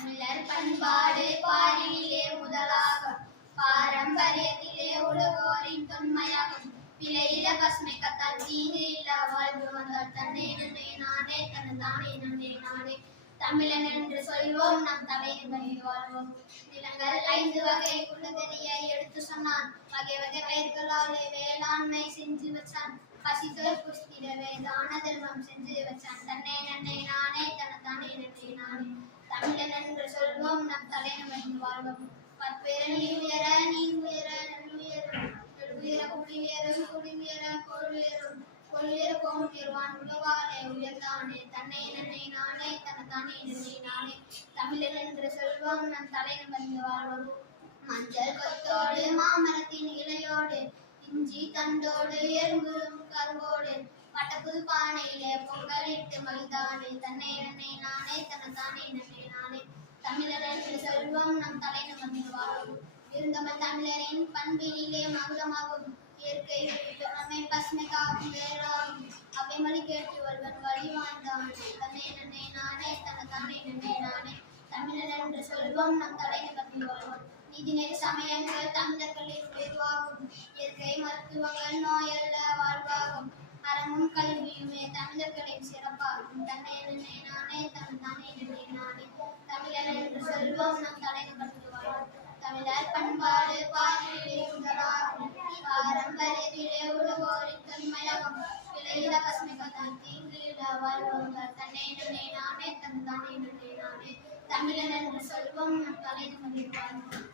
தமிழர் பண்பாடு பாரினிலே முதலாகும் பாரம்பரியத்திலே உலகோரின் தொன்மையாகும் பிழையில பசுமை கத்தால் தீங்கு இல்ல வாழ்வு வந்தால் தன்னை நன்றே நானே தனதானே நன்றே நானே தமிழன் என்று சொல்வோம் நம் தலைவரை வாழ்வோம். நிலங்கள் 5 வகை குலதெரிய எடுத்து சொன்னான். வகை வகை பயிர்களாலே வேளாண்மை செஞ்சு வச்சான். பசித்தோர் புஷ்டிடவே தான தர்மம் செஞ்சு வச்சான். தன்னை நன்னே நானே தனதானே நன்றே நானே தமிழன் என்று சொல்வோம் நம் தலைவரை வாழ்வோம். பற்பேரணி உயர நீ உயர நல்லுயரும் உயர குடியேறும் குடியேற பொருளுயரும் கொள்ளுயர கோமுயர்வான் உலகாலே உயர்ந்தானே தன்னை நன்னை நானே தனதானே நன்னை நானே தமிழன் என்று சொல்வோம் நம் தலைவன் வாழ்வோம். மஞ்சள் கொத்தோடு மாமரத்தின் இலையோடு இஞ்சி தண்டோடு எறும்பும் கருவோடு பட்டப்புது பானையிலே பொங்கலிட்டு மகிழ்ந்தானே தன்னை நன்னை நானே தனதானே நன்னை நானே தமிழன் என்று சொல்வோம் நம் தலைவன் வாழ்வோம். இருந்தமல் தமிழரின் பண்பினிலே மகுடமாகும் இயற்கை நம்மை பசுமை காக்கும் வேறாகும் அவைமொழி கேட்டு ஒருவன் வழி வாழ்ந்தானே தன்னை நன்னை நானே தனதானே நன்னை நானே தமிழர் என்று சொல்வோம் நம் தலைவன் வாழ்வோம். நீதிநெறி சமயங்கள் தமிழர்களின் உயர்வாகும் இயற்கை மருத்துவங்கள் நோயல்ல வாழ்வாகும் அறமும் கல்வியுமே தமிழர்களின் சிறப்பாகும் தன்னை நன்னை நானே தனதானே நன்னை நானே தமிழர் என்று சொல்வோம் நம் தலைவன் வாழ்வோம். தமிழர் பண்பாடு பாரினிலே முதலாகும் பாரம்பரியத்திலே உலகோரின் தொன்மையாகும் பிழையில பசுமை கத்தால் தீங்கு இல்ல வாழ்வோங்கள் தன்னை நன்னை நானே தனதானே நன்னை நானே தமிழன் என்று சொல்வோம் நம் தலைவன் வாழ்வோம்.